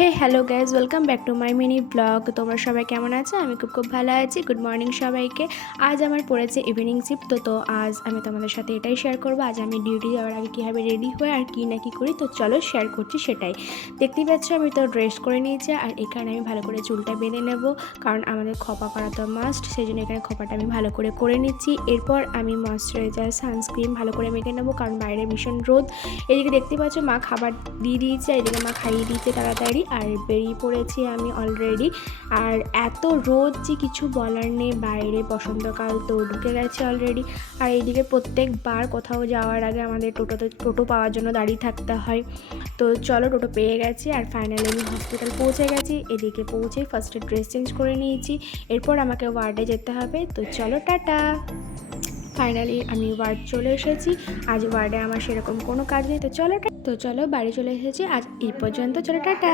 Hey hello guys, welcome back to my mini blog. তোমরা সবাই কেমন আছো? আমি খুব ভালো আছি। গুড মর্নিং সবাইকে। আজ আমার পড়েছে ইভিনিং শিফট, তো আজ আমি তোমাদের সাথে এটাই শেয়ার করবো। আজ আমি ডিউটি যাওয়ার আগে কীভাবে রেডি হয়ে আর কী না কী করি, তো চলো শেয়ার করছি সেটাই। দেখতেই পাচ্ছ আমি তো ড্রেস করে নিয়েছি, আর এখানে আমি ভালো করে চুলটা বেঁধে নেব, কারণ আমাদের খোপা করা তো মাস্ট, সেই জন্য এখানে খোপাটা আমি ভালো করে নিচ্ছি। এরপর আমি ময়শ্চারাইজার সানস্ক্রিন ভালো করে মেখে নেবো, কারণ বাইরে ভীষণ রোদ। এদিকে দেখতে পাচ্ছ মা খাবার দিয়ে দিয়েছে, এদিকে মা খাইয়ে দিয়েছে তাড়াতাড়ি, আর বেরিয়ে পড়েছি আমি অলরেডি। আর এত রোদ যে কিছু বলার নেই, বাইরে বসন্তকাল তো ঢুকে গেছে অলরেডি। আর এইদিকে প্রত্যেকবার কোথাও যাওয়ার আগে আমাদের টোটো পাওয়ার জন্য দাঁড়িয়ে থাকতে হয়। তো চলো, টোটো পেয়ে গেছি, আর ফাইনালি আমি হসপিটাল পৌঁছে গেছি। এদিকে পৌঁছে ফার্স্টে ড্রেস চেঞ্জ করে নিয়েছি, এরপর আমাকে ওয়ার্ডে যেতে হবে। তো চলো, টাটা। ফাইনালি আমি ওয়ার্ড চলে এসেছি। আজ ওয়ার্ডে আমার সেরকম কোনো কাজ নেই, তো চলো বাড়ি চলে এসেছি। আজ এই পর্যন্ত, চলো টাটা।